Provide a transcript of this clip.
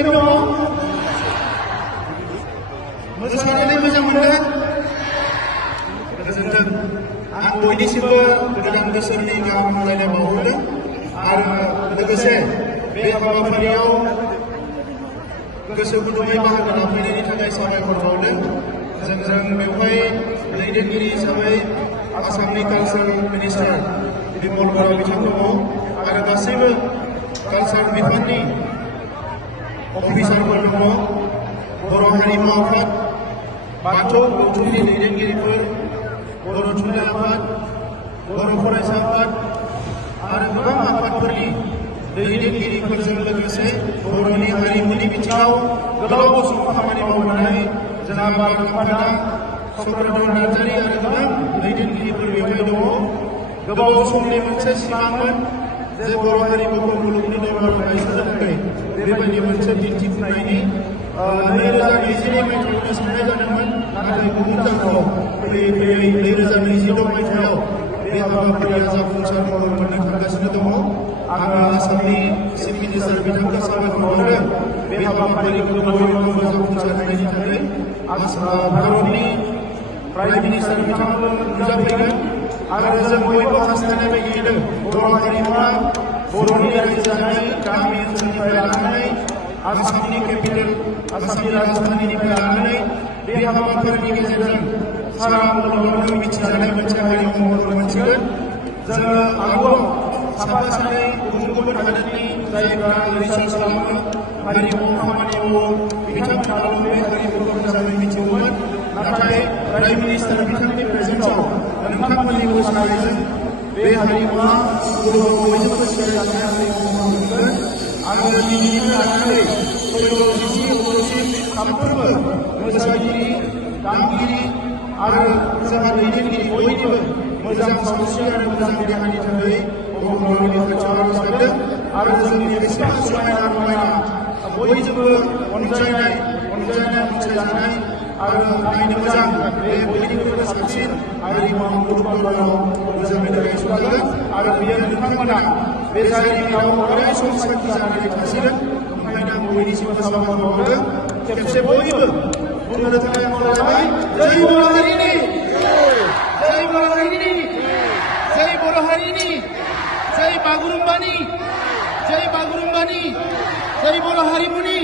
मोजाङै दङ मोसानानै मोजां मोनगोन गोजोन्थों आं बयनिसिमबो गोदान बोसोरनि गाहाम हामलायनाय बावहरदों आरो लोगोसे बे हाबाफारियाव गोसो गुदुङै बाहागो लाफैनायनि थाखाय साबायखर बावदों जों बेवहाय दैदेनगिरि हिसाबै आसामनि कालचार मिनिस्टार बिमल बर' बिथां दङ आरो गासैबो कालचार बिफाननि अफिसारफोर दङ बर' हारिमु आफाद बाथौ गौथुमनि दैदेनगिरिफोर बर' थुनलाइ आफाद बर' फरायसा आफाद आरो गोबां आफादफोरनि दैदेनगिरिफोरजों लोगोसे बर'नि हारिमुनि बिथिङाव गोलाव सम खामानि मावबोनाय जोंहा बालखाना चक्रधर नार्जारी आरो गोबां दैदेनगिरिफोर बेवहाय दङ गोबाव समनि मोनसे सिमांमोन जे बर' हारिमुखौ मुलुगनि दरबाराव गायसननो थाखाय बेबायदि मोनसे दिन्थिफुंनायनि 2020 मायथाइयावनो साननाय जादोंमोन नाथाय गुबुन जाहोनाव फैयै फैयै 2026 मायथाइयाव बे हाबाफारिया जाफुंसार महर मोननो थांगासिनो दङ आङो आसामनि चिफ मिनिस्टार बिथांखौ साबायखर बावो बे हाबाफारिखौ बयबो जाफुंसार होनायनि थाखाय भारतनि प्राइम मिनिस्टार बिथाङाबो नुजाफैगोन आरो जों बयबो हास्थायनाय बायदियैनो बर' हारिमुवा बर'नि रायजो जानाय गामि ओनसोलनिफ्राय लानानै आसामनि केपिटेल आसामनि राजधानीनिफ्राय लानानै बे हाबाफारिनि गेजेरजों सारा मुलुगावनो मिथिजानाय मोनसे हारिमु महर मोनसिगोन जोङो आगोलाव साफा सानै गुबुन गुबुन हादोरनि जायफ्रा रिसार्च खालामो हारिमु खामानि मावो बिथांमोनाल' बे हारिमुखौ मोजाङै मिथिगौमोन नाथाय प्राइम मिनिस्टार बिथांनि प्रेजेन्सआव नोंथांमोननि मोसानायजों बे हारिमुवा मुलुगाव बयजोंबो सिनायजानाय हारिमु महर मोनगोन आरो दिनैनिफ्राय लानानै फैगौ 20 अक्ट'सिम साफ्रोमबो मोसागिरि दामगिरि आरो जोंहा दैदेनगिरि बयनिबो मोजां सावस्रि आरो मोजां देहानि थाखाय भगबाननि खाथियाव आर'ज गाबदों आरो जोंनि बेसेबां समायना रमायना बयजोंबो अनजायनाय अनसायजानाय आरो नायनो मोजां बे बयनिख्रुइबो साबसिन हारिमुवा मुलुग दरबाराव मोजाङै गायसनजागोन आरो बेयो नोंथांमोना बे जायगायाव अराय सम साखि जानानै थासिगोन ओंखायनो आं बयनिसिमबो साबायखर बावदों खेबसे बयबो बुंनो थाखाय खावलायबाय जय बर' हारिनि जय बर' हारिनि जय बर' हारिनि जय बागुरुम्बानि जय बर' हारिमुनि